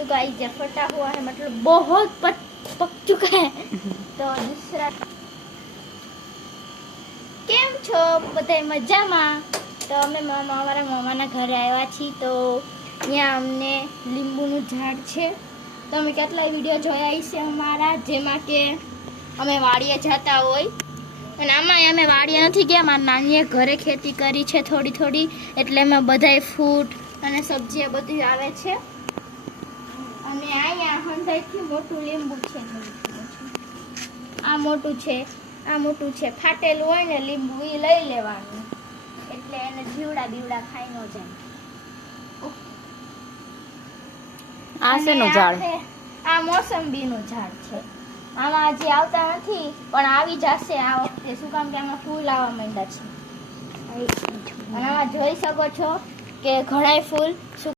तो गाइस ये फटा हुआ है, मतलब बहुत पक चुका है। तो दूसरा કેમ છો બધા મજામાં? તો અમે અમારા મામાના ઘરે આવ્યા છીએ, તો ત્યાં અમને લીંબુનું ઝાડ છે. તમે કેટલા વિડીયો જોયા હશે અમારા, જેમાં કે અમે વાડીએ જતા હોય, અને આમાં અમે વાડીએ નથી ગયા, મારા નાનીએ ઘરે ખેતી કરી છે થોડી થોડી, એટલે એમાં બધાય ફ્રૂટ અને સબ્જી બધી આવે છે. અને અહીંયા હંધાઈથી મોટું લીંબુ છે, આ મોટું છે, આ મોટું છે. ફાટેલું હોય ને લીંબુ એ લઈ લેવાનું, એટલે એને જીવડા બીવડા ખાઈ ન જાય. આ શેનું ઝાડ? આ મોસંબીનું ઝાડ છે. આમાં હજી આવતા નથી, પણ આવી જશે આ વખતે. શું કામ કે આમાં ફૂલ આવવા માંડ્યા છે, અને આમાં જોઈ શકો છો કે ઘણાય ફૂલ